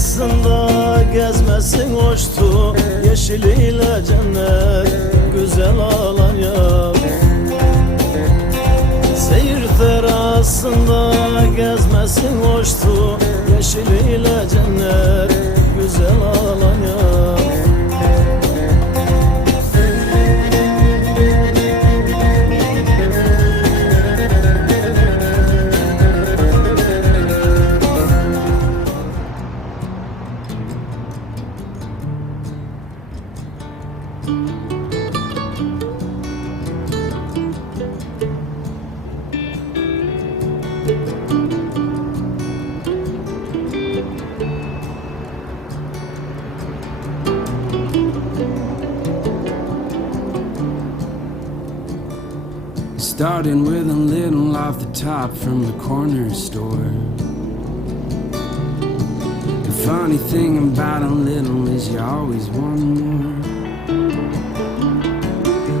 terasında gezmesin hoştu, yeşiliyle cennet güzel Alanya. Seyir terasında gezmesin hoştu, yeşiliyle cennet güzel Alanya. Starting with a little off the top from the corner store. The funny thing about a little is you always want more.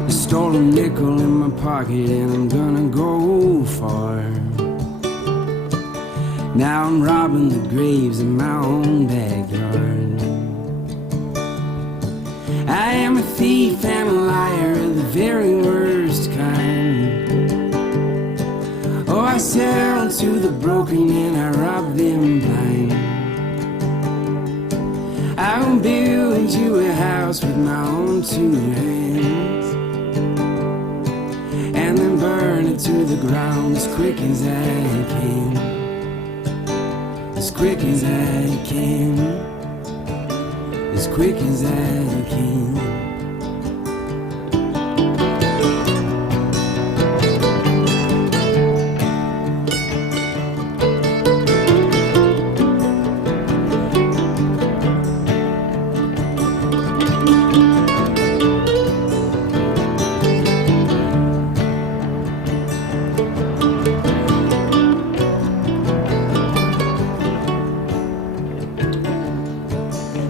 I stole a nickel in my pocket and I'm gonna go far. Now I'm robbing the graves in my own backyard. I am a thief and a liar of the very worst kind. Oh, I sell to the broken and I rob them blind. I will build you a house with my own two hands, and then burn it to the ground as quick as I can. As quick as I can. As quick as I can.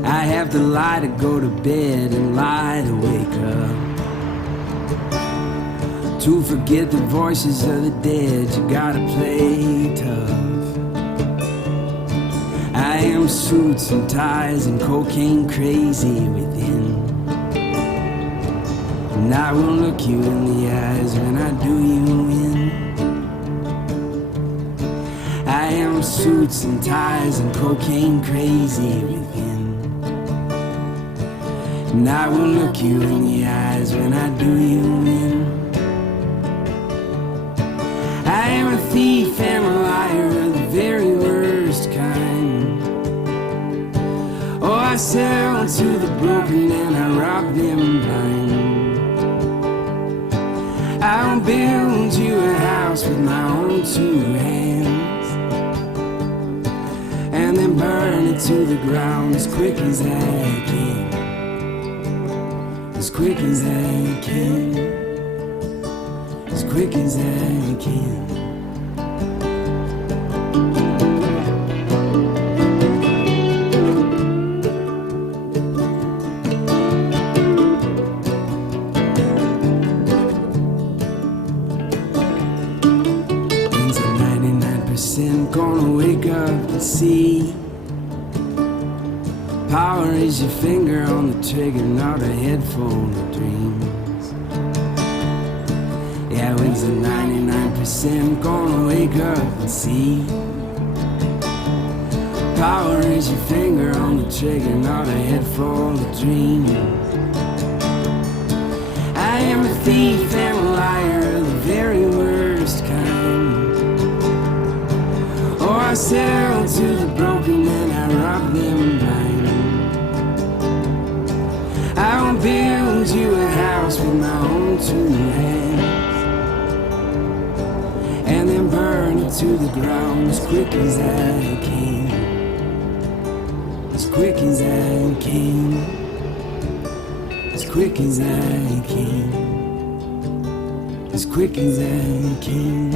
I have to lie to go to bed and lie to wake up, to forget the voices of the dead. You gotta play tough. I am suits and ties and cocaine crazy within, and I will look you in the eyes when I do you in. I am suits and ties and cocaine crazy within, and I will look you in the eyes when I do you in. I am a thief and a liar of the very worst kind. Oh, I sell to the broken and I rob them blind. I'll build you a house with my own two hands, and then burn it to the ground as quick as I can. As quick as I can. As quick as I can. Things are 99% gonna wake up and see. Power is your finger on the trigger, not a head full of dreams. Yeah, when's the 99% gonna wake up and see? Power is your finger on the trigger, not a head full of dreams. I am a thief and a liar of the very worst kind. Oh, I sell to the broken and I rob them blind. I will build you a house with my own two hands, and then burn it to the ground as quick as I can. As quick as I can. As quick as I can. As quick as I can.